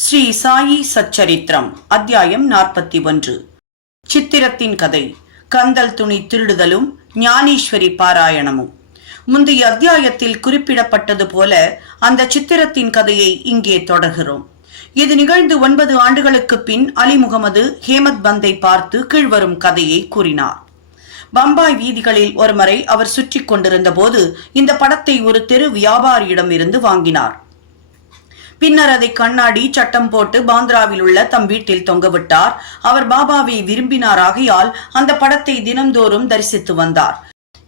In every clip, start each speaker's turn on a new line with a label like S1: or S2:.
S1: ஸ்ரீ சாயி சச்சரித்திரம் அத்தியாயம் நாற்பத்தி ஒன்று. சித்திரத்தின் கதை. கந்தல் துணி திருடுதலும் ஞானீஸ்வரி பாராயணமும். முந்தைய அத்தியாயத்தில் குறிப்பிடப்பட்டது போல அந்த சித்திரத்தின் கதையை இங்கே தொடர்கிறோம். இது நிகழ்ந்து ஒன்பது ஆண்டுகளுக்கு பின் அலி முகமது ஹேமத் பந்தை பார்த்து கீழ்வரும் கதையை கூறினார். பம்பாய் வீதிகளில் ஒருமுறை அவர் சுற்றி கொண்டிருந்த போது இந்த படத்தை ஒரு தெரு வியாபாரியிடம் இருந்து வாங்கினார். பின்னர் அதை கண்ணாடி சட்டம் போட்டு பாந்திராவில் உள்ள தம் வீட்டில் தொங்கவிட்டார் அவர் பாபாவை விரும்பினார். ஆகையால் அந்த படத்தை தினந்தோறும் தரிசித்து வந்தார்.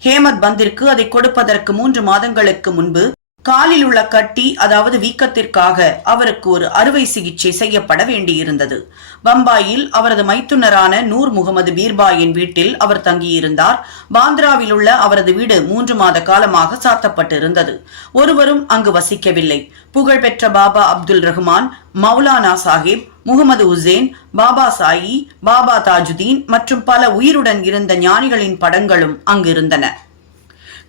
S1: ஹேமத் பந்திற்கு அதை கொடுப்பதற்கு மூன்று மாதங்களுக்கு முன்பு காலில் உள்ள கட்டி அதாவது வீக்கத்திற்காக அவருக்கு ஒரு அறுவை சிகிச்சை செய்யப்பட வேண்டியிருந்தது. பம்பாயில் அவரது மைத்துனரான நூர் முகமது பீர்பாயின் வீட்டில் அவர் தங்கியிருந்தார். பாந்திராவில் உள்ள அவரது வீடு மூன்று மாத காலமாக சாத்தப்பட்டிருந்தது. ஒருவரும் அங்கு வசிக்கவில்லை. புகழ்பெற்ற பாபா அப்துல் ரஹ்மான் மௌலானா சாஹிப் முகமது உசேன் பாபா சாயி பாபா தாஜுதீன் மற்றும் பல உயிருடன் இருந்த ஞானிகளின் படங்களும் அங்கிருந்தன.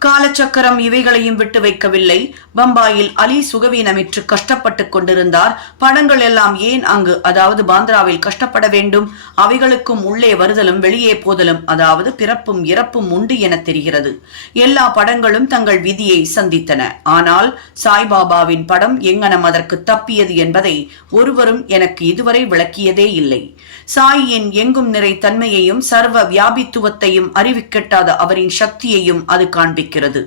S1: காலச்சக்கரம் இவைகளையும் விட்டு வைக்கவில்லை. பம்பாயில் அலி சுகவீனமிற்று கஷ்டப்பட்டு கொண்டிருந்தார். படங்கள் எல்லாம் ஏன் அங்கு அதாவது பாந்திராவில் கஷ்டப்பட வேண்டும்? அவைகளுக்கும் உள்ளே வருதலும் வெளியே போதலும் அதாவது பிறப்பும் இறப்பும் உண்டு என தெரிகிறது. எல்லா படங்களும் தங்கள் விதியை சந்தித்தன. ஆனால் சாய்பாபாவின் படம் எங்கனம் அதற்கு தப்பியது என்பதை ஒருவரும் எனக்கு இதுவரை விளக்கியதே இல்லை. சாயின் எங்கும் நிறை தன்மையையும் சர்வ வியாபித்துவத்தையும் அறிவிக்கட்டாத அவரின் சக்தியையும் அது காண்பிக்கும் இருக்கிறது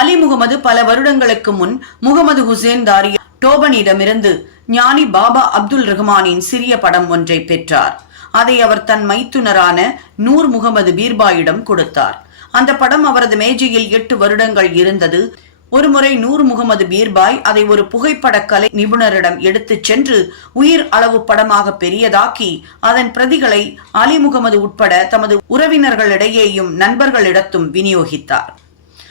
S1: அலி முகமது பல வருடங்களுக்கு முன் முகமது ஹுசேன் தாரி டோபனிடமிருந்து ஞானி பாபா அப்துல் ரஹ்மானின் சிறிய படம் ஒன்றை பெற்றார். அதை அவர் தன் மைத்துனரான நூர் முகமது பீர்பாயிடம் கொடுத்தார். அந்த படம் அவரது மேஜையில் எட்டு வருடங்கள் இருந்தது. ஒருமுறை நூர் முகமது பீர்பாய் அதை ஒரு புகைப்பட கலை நிபுணரிடம் எடுத்துச் சென்று உயிர் அளவு படமாக பெரியதாக்கி அதன் பிரதிகளை அலி முகமது உட்பட தமது உறவினர்களிடையேயும் நண்பர்களிடத்தும் விநியோகித்தார்.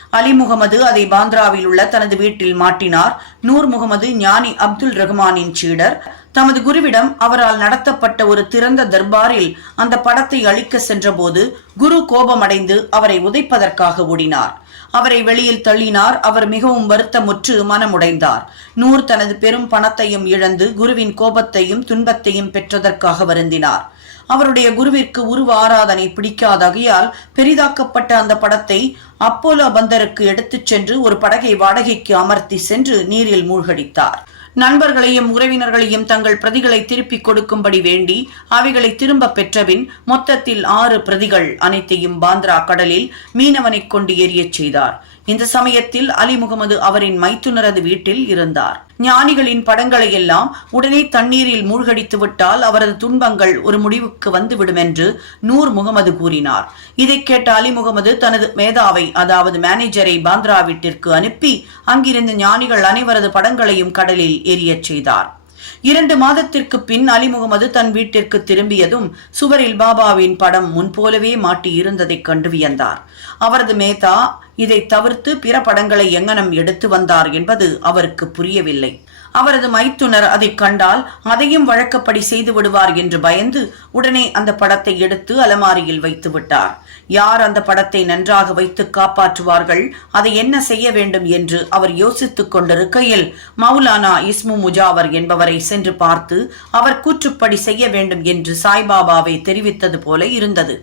S1: அலி முகமது அதை பாந்திராவில் உள்ள தனது வீட்டில் மாட்டினார். நூர் முகமது ஞானி அப்துல் ரஹ்மானின் சீடர். தமது குருவிடம் அவரால் நடத்தப்பட்ட ஒரு திறந்த தர்பாரில் அந்த படத்தை அழிக்க சென்றபோது குரு கோபமடைந்து அவரை உதைப்பதற்காக ஓடினார். அவரை வெளியில் தள்ளினார். அவர் மிகவும் வருத்தமுற்று மனமுடைந்தார். நூர் தனது பெரும் பணத்தையும் இழந்து குருவின் கோபத்தையும் துன்பத்தையும் பெற்றதற்காக வருந்தினார். அவருடைய குருவிற்கு உருவ ஆராதனை பிடிக்காதகையால் பெரிதாக்கப்பட்ட அந்த படத்தை அப்போலோ பந்தருக்கு எடுத்துச் சென்று ஒரு படகை வாடகைக்கு அமர்த்தி சென்று நீரில் மூழ்கடித்தார். நண்பர்களையும் உறவினர்களையும் தங்கள் பிரதிகளை திருப்பிக் கொடுக்கும்படி வேண்டி அவைகளை திரும்ப பெற்றபின் மொத்தத்தில் ஆறு பிரதிகள் அனைத்தையும் பாந்திரா கடலில் மீனவனைக் கொண்டு எரியச் செய்தார். இந்த சமயத்தில் அலி முகமது அவரின் மைத்துனரது வீட்டில் இருந்தார். ஞானிகளின் படங்களை எல்லாம் உடனே தண்ணீரில் மூழ்கடித்து விட்டால் அவரது துன்பங்கள் ஒரு முடிவுக்கு வந்துவிடும் என்று நூர் முகமது கூறினார். இதை கேட்ட அலி முகமது தனது மேதாவை அதாவது மேனேஜரை பாந்திரா வீட்டிற்கு அனுப்பி அங்கிருந்து ஞானிகள் அனைவரது படங்களையும் கடலில் எரியச் செய்தார். இரண்டு மாதத்திற்கு பின் அலி முகமது தன் வீட்டிற்கு திரும்பியதும் சுவரில் பாபாவின் படம் முன்போலவே மாட்டி இருந்ததைக் கண்டு வியந்தார். அவரது மேதா இதை தவிர்த்து பிற படங்களை எங்கனம் எடுத்து வந்தார் என்பது அவருக்கு புரியவில்லை. அவரது மைத்துனர் அதை கண்டால் அதையும் வழக்கப்படி செய்து விடுவார் என்று பயந்து உடனே அந்த படத்தை எடுத்து அலமாரியில் வைத்து விட்டார். யார் அந்த படத்தை நன்றாக வைத்து காப்பாற்றுவார்கள்? அதை என்ன செய்ய வேண்டும் என்று அவர் யோசித்துக் கொண்டிருக்கையில் மௌலானா இஸ்மு முஜாவர் என்பவரை சென்று பார்த்து அவர் கூற்றுப்படி செய்ய வேண்டும் என்று சாய்பாபாவை தெரிவித்தது போல இருந்தது.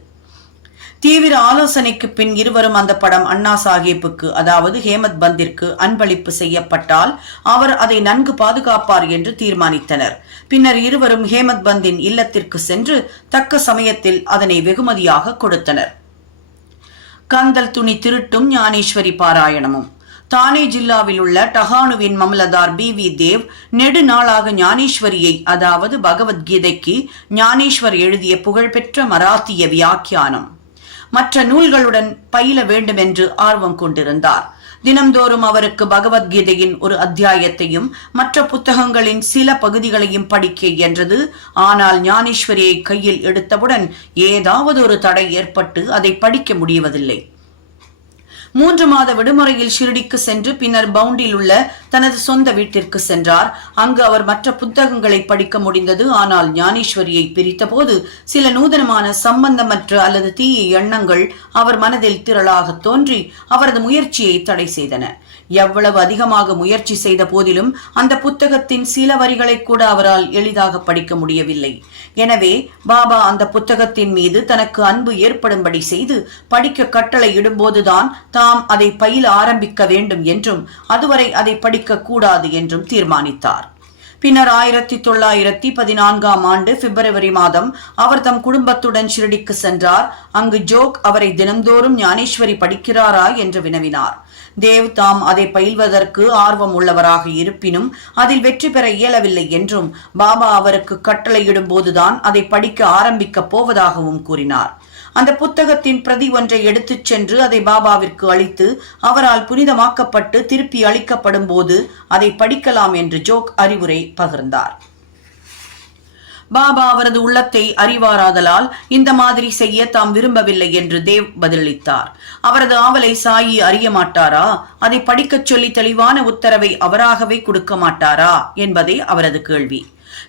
S1: தீவிர ஆலோசனைக்கு பின் இருவரும் அந்த படம் அண்ணா சாஹிப்புக்கு அதாவது ஹேமத் பந்திற்கு அன்பளிப்பு செய்யப்பட்டால் அவர் அதை நன்கு பாதுகாப்பார் என்று தீர்மானித்தனர். பின்னர் இருவரும் ஹேமத் பந்தின் இல்லத்திற்கு சென்று தக்க சமயத்தில் அதனை வெகுமதியாக கொடுத்தனர். கந்தல் துணி திருட்டும் ஞானேஸ்வரி பாராயணமும். தானே ஜில்லாவில் உள்ள டஹானுவின் மமலதார் பி. வி. தேவ் நெடுநாளாக ஞானேஸ்வரியை அதாவது பகவத்கீதைக்கு ஞானேஸ்வர் எழுதிய புகழ்பெற்ற மராத்திய வியாக்கியானம். மற்ற நூல்களுடன் பயில வேண்டும் என்று ஆர்வம் கொண்டிருந்தார். தினம்தோறும் அவருக்கு பகவத்கீதையின் ஒரு அத்தியாயத்தையும் மற்ற புத்தகங்களின் சில பகுதிகளையும் படிக்க இயன்றது ஆனால் ஞானேஸ்வரியை கையில் எடுத்தவுடன் ஏதாவது ஒரு தடை ஏற்பட்டு அதை படிக்க முடிவதில்லை மூன்று மாத விடுமுறையில் ஷிரடிக்கு சென்று பின்னர் பவுண்டில் உள்ள தனது சொந்த வீட்டிற்கு சென்றார். அங்கு அவர் மற்ற புத்தகங்களை படிக்க முடிந்தது. ஆனால் ஞானேஸ்வரியை பிரித்தபோது சில நூதனமான சம்பந்தமற்ற அல்லது தீய எண்ணங்கள் அவர் மனதில் திரளாக தோன்றி அவரது முயற்சியை தடை செய்தன. எவ்வளவு அதிகமாக முயற்சி செய்த போதிலும் அந்த புத்தகத்தின் சில வரிகளை கூட அவரால் எளிதாக படிக்க முடியவில்லை. எனவே பாபா அந்த புத்தகத்தின் மீது தனக்கு அன்பு ஏற்படும்படி செய்து படிக்க கட்டளை இடும்போதுதான் தாம் அதை பயில ஆரம்பிக்க வேண்டும் என்றும் அதுவரை அதை படிக்க கூடாது என்றும் தீர்மானித்தார். பின்னர் ஆயிரத்தி தொள்ளாயிரத்தி பதினான்காம் ஆண்டு பிப்ரவரி மாதம் அவர் தம் குடும்பத்துடன் ஷிரடிக்கு சென்றார். அங்கு ஜோக் அவரை தினந்தோறும் ஞானேஸ்வரி படிக்கிறாரா என்று வினவினார். தேவ் தாம் அதை பயில்வதற்கு ஆர்வம் உள்ளவராக இருப்பினும் அதில் வெற்றி பெற இயலவில்லை என்றும் பாபா அவருக்கு கட்டளையிடும் போதுதான் அதை படிக்க ஆரம்பிக்கப் போவதாகவும் கூறினார். அந்த புத்தகத்தின் பிரதி ஒன்றை எடுத்துச் சென்று அதை பாபாவிற்கு அளித்து அவரால் புனிதமாக்கப்பட்டு திருப்பி அளிக்கப்படும் போது அதை படிக்கலாம் என்று ஜோக் அறிவுரை பகிர்ந்தார். பாபா அவரது உள்ளத்தை அறிவாராதலால் இந்த மாதிரி செய்ய தாம் விரும்பவில்லை என்று தேவ் பதிலளித்தார். அவரது ஆவலை சாயி அறிய மாட்டாரா? அதை படிக்கச் சொல்லி தெளிவான உத்தரவை அவராகவே கொடுக்க மாட்டாரா? என்பதே அவரது கேள்வி.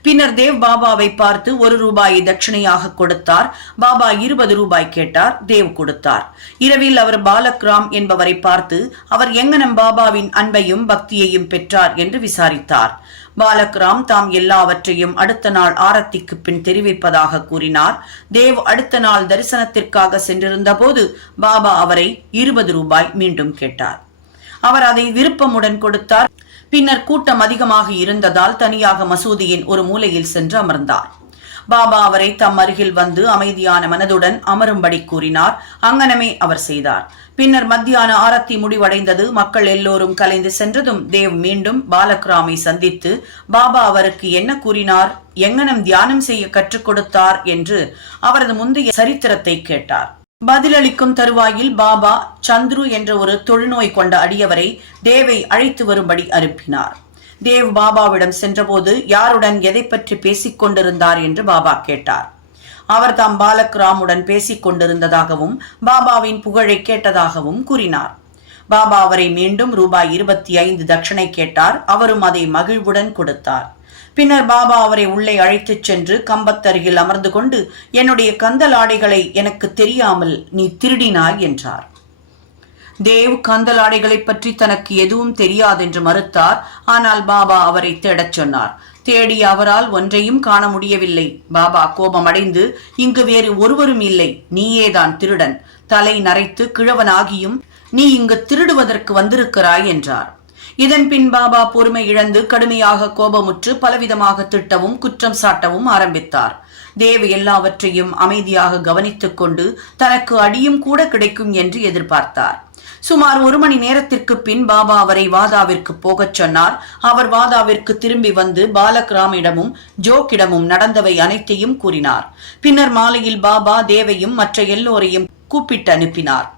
S1: பின்னர் தேவ் பாபாவை பார்த்து ஒரு ரூபாயை தட்சிணையாக கொடுத்தார். பாபா இருபது ரூபாய் கேட்டார். தேவ் கொடுத்தார். இரவில் அவர் பாலக்ராம் என்பவரை பார்த்து அவர் எங்கனம் பாபாவின் அன்பையும் பக்தியையும் பெற்றார் என்று விசாரித்தார். பாலக்ராம் தாம் எல்லாவற்றையும் அடுத்த நாள் ஆரத்திக்கு பின் தெரிவிப்பதாக கூறினார். தேவ் அடுத்த நாள் தரிசனத்திற்காக சென்றிருந்த போது பாபா அவரை இருபது ரூபாய் மீண்டும் கேட்டார். அவர் அதை விருப்பமுடன் கொடுத்தார். பின்னர் கூட்டம் அதிகமாக இருந்ததால் தனியாக மசூதியின் ஒரு மூலையில் சென்று அமர்ந்தார். பாபா அவரை தம் அருகில் வந்து அமைதியான மனதுடன் அமரும்படி கூறினார். அங்கனமே அவர் செய்தார். பின்னர் மத்தியான ஆரத்தி முடிவடைந்தது. மக்கள் எல்லோரும் கலைந்து சென்றதும் தேவ் மீண்டும் பாலக்ராமை சந்தித்து பாபா அவருக்கு என்ன கூறினார்? எங்கனம் தியானம் செய்ய கற்றுக் கொடுத்தார்? என்று அவரது முந்தைய சரித்திரத்தை கேட்டார். பதிலளிக்கும் தருவாயில் பாபா சந்துரு என்ற ஒரு தொழுநோய் கொண்ட அடியவரை தேவை அழைத்து வரும்படி அனுப்பினார். தேவ் பாபாவிடம் சென்றபோது யாருடன் எதை பற்றி பேசிக் கொண்டிருந்தார்? என்று பாபா கேட்டார். அவர் தாம் பாலக் ராமுடன் பேசிக் கொண்டிருந்ததாகவும் பாபாவின் புகழை கேட்டதாகவும் கூறினார். பாபா அவரை மீண்டும் ரூபாய் இருபத்தி ஐந்து தட்சணை கேட்டார். அவரும் அதை மகிழ்வுடன் கொடுத்தார். பின்னர் பாபா அவரை உள்ளே அழைத்துச் சென்று கம்பத்தருகில் அமர்ந்து கொண்டு என்னுடைய கந்தல் ஆடைகளை எனக்கு தெரியாமல் நீ திருடினாய் என்றார். தேவ் கந்தல் ஆடைகளை பற்றி தனக்கு எதுவும் தெரியாதென்று மறுத்தார். ஆனால் பாபா அவரை தேடச் சொன்னார். தேடி அவரால் ஒன்றையும் காண முடியவில்லை. பாபா கோபமடைந்து இங்கு வேறு ஒருவரும் இல்லை. நீயேதான் திருடன். தலை நரைத்து கிழவனாகியும் நீ இங்கு திருடுவதற்கு வந்திருக்கிறாய் என்றார். இதன் பின் பாபா பொறுமை இழந்து கடுமையாக கோபமுற்று பலவிதமாக திட்டவும் குற்றம் சாட்டவும் ஆரம்பித்தார். தேவ் எல்லாவற்றையும் அமைதியாக கவனித்துக் கொண்டு தனக்கு அடியும் கூட கிடைக்கும் என்று எதிர்பார்த்தார். சுமார் ஒரு மணி நேரத்திற்கு பின் பாபா அவரை வாதாவிற்கு போகச் சொன்னார். அவர் வாதாவிற்கு திரும்பி வந்து பாலக்ராமிடமும் ஜோக்கிடமும் நடந்தவை அனைத்தையும் கூறினார். பின்னர் மாலையில் பாபா தேவையும் மற்ற எல்லோரையும் கூப்பிட்டு அனுப்பினார்.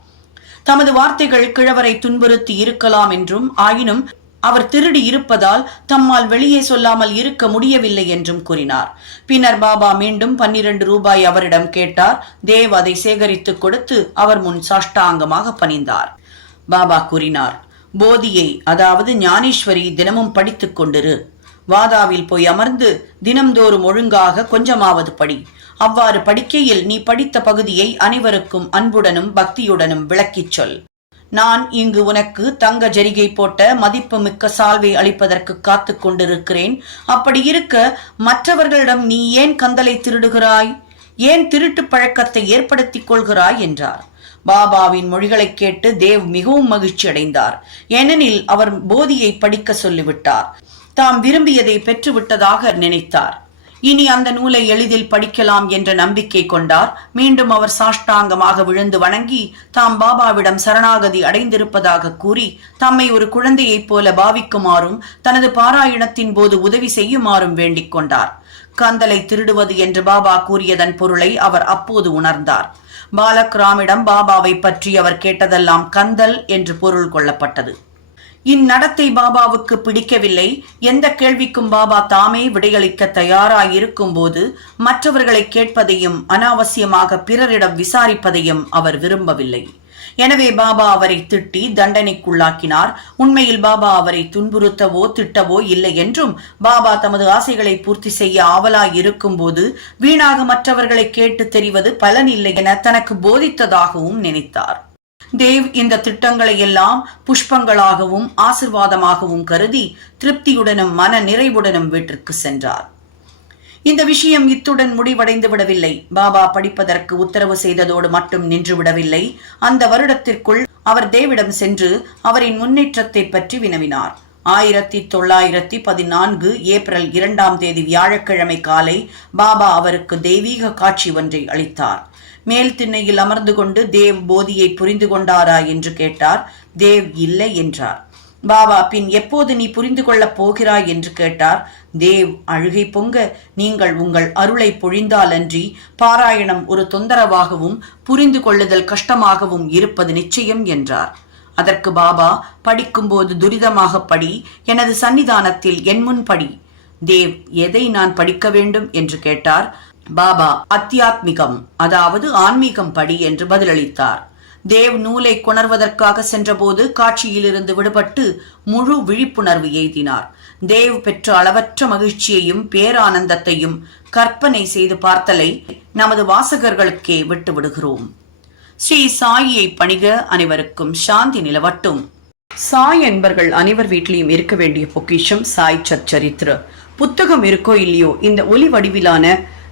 S1: தமது வார்த்தைகள் கிழவரை துன்புறுத்தி இருக்கலாம் என்றும் ஆயினும் அவர் திருடி இருப்பதால் தம்மால் வெளியே சொல்லாமல் இருக்க முடியவில்லை என்றும் கூறினார். பின்னர் பாபா மீண்டும் பன்னிரண்டு ரூபாய் அவரிடம் கேட்டார். தேவ் அதை சேகரித்துக் கொடுத்து அவர் முன் சாஷ்டாங்கமாக பணிந்தார். பாபா கூறினார் போதியை அதாவது ஞானேஸ்வரி தினமும் படித்துக் கொண்டிரு. வாதாவில் போய் அமர்ந்து தினம்தோறும் ஒழுங்காக கொஞ்சமாவது படி. அவ்வாறு படிக்கையில் நீ படித்த பகுதியை அனைவருக்கும் அன்புடனும் பக்தியுடனும் விளக்கிச் சொல். நான் இங்கு உனக்கு தங்க ஜரிகை போட்ட மதிப்பு மிக்க சால்வை அளிப்பதற்கு காத்து கொண்டிருக்கிறேன். அப்படி இருக்க மற்றவர்களிடம் நீ ஏன் கந்தலை திருடுகிறாய்? ஏன் திருட்டு பழக்கத்தை ஏற்படுத்திக் கொள்கிறாய்? என்றார். பாபாவின் மொழிகளை கேட்டு தேவ் மிகவும் மகிழ்ச்சி அடைந்தார். ஏனெனில் அவர் போதியை படிக்க சொல்லிவிட்டார். தாம் விரும்பியதை பெற்றுவிட்டதாக நினைத்தார். இனி அந்த நூலை எளிதில் படிக்கலாம் என்ற நம்பிக்கை கொண்டார். மீண்டும் அவர் சாஷ்டாங்கமாக விழுந்து வணங்கி தாம் பாபாவிடம் சரணாகதி அடைந்திருப்பதாக கூறி தம்மை ஒரு குழந்தையைப் போல பாவிக்குமாறும் தனது பாராயணத்தின் போது உதவி செய்யுமாறும் வேண்டிக் கொண்டார். கந்தலை திருடுவது என்று பாபா கூறியதன் பொருளை அவர் அப்போது உணர்ந்தார். பாலக்ராமிடம் பாபாவை பற்றி அவர் கேட்டதெல்லாம் கந்தல் என்று பொருள் கொள்ளப்பட்டது. இந்நடத்தை பாபாவுக்கு பிடிக்கவில்லை. எந்த கேள்விக்கும் பாபா தாமே விடையளிக்க தயாராயிருக்கும் போது மற்றவர்களை கேட்பதையும் அனாவசியமாக பிறரிடம் விசாரிப்பதையும் அவர் விரும்பவில்லை. எனவே பாபா அவரை திட்டி தண்டனைக்குள்ளாக்கினார். உண்மையில் பாபா அவரை துன்புறுத்தவோ திட்டவோ இல்லை என்றும் பாபா தமது ஆசைகளை பூர்த்தி செய்ய ஆவலாய் இருக்கும் போது வீணாக மற்றவர்களை கேட்டு தெரிவது பலன் இல்லை என தனக்கு போதித்ததாகவும் நினைத்தார். தேவ் இந்த திட்டங்களை எல்லாம் புஷ்பங்களாகவும் ஆசிர்வாதமாகவும் கருதி திருப்தியுடனும் மன நிறைவுடனும் வீட்டிற்கு சென்றார். இந்த விஷயம் இத்துடன் முடிவடைந்து விடவில்லை. பாபா படிப்பதற்கு உத்தரவு செய்ததோடு மட்டும் நின்று விடவில்லை. அந்த வருடத்திற்குள் அவர் தேவிடம் சென்று அவரின் முன்னேற்றத்தை பற்றி வினவினார். ஆயிரத்தி தொள்ளாயிரத்தி பதினான்கு ஏப்ரல் இரண்டாம் தேதி வியாழக்கிழமை காலை பாபா அவருக்கு தெய்வீக காட்சி ஒன்றை அளித்தார். மேல் திண்ணையில் அமர்ந்து கொண்டு தேவ் போதியை புரிந்து கொண்டாரா என்று கேட்டார். தேவ் இல்லை என்றார். பாபா பின் எப்போது நீ புரிந்து கொள்ளப் போகிறாய் என்று கேட்டார். தேவ் அழுகை பொங்க நீங்கள் உங்கள் அருளை பொழிந்தாலன்றி பாராயணம் ஒரு தொந்தரவாகவும் புரிந்து கொள்ளுதல் கஷ்டமாகவும் இருப்பது நிச்சயம் என்றார். அதற்கு பாபா படிக்கும்போது துரிதமாக படி எனது சன்னிதானத்தில் என் முன் படி. தேவ் எதை நான் படிக்க வேண்டும்? என்று கேட்டார். பாபா அத்தியாத்மிகம் அதாவது ஆன்மீகம் படி என்று பதிலளித்தார். தேவ் நூலை கொணர்வதற்காக சென்றபோது காட்சியிலிருந்து விடுபட்டு முழு விழிப்புணர்வு எய்தினார். தேவ் பெற்ற அளவற்ற மகிழ்ச்சியையும் பேரானந்தத்தையும் கற்பனை செய்து பார்த்தலை நமது வாசகர்களுக்கே விட்டுவிடுகிறோம். ஸ்ரீ சாயியை பணிக அனைவருக்கும் சாந்தி நிலவட்டும். சாய் என்பர்கள் அனைவர் வீட்டிலையும் இருக்க வேண்டிய பொக்கிஷம் சாய் சச்சரித்திர. புத்தகம் இருக்கோ இல்லையோ இந்த ஒலி வடிவிலான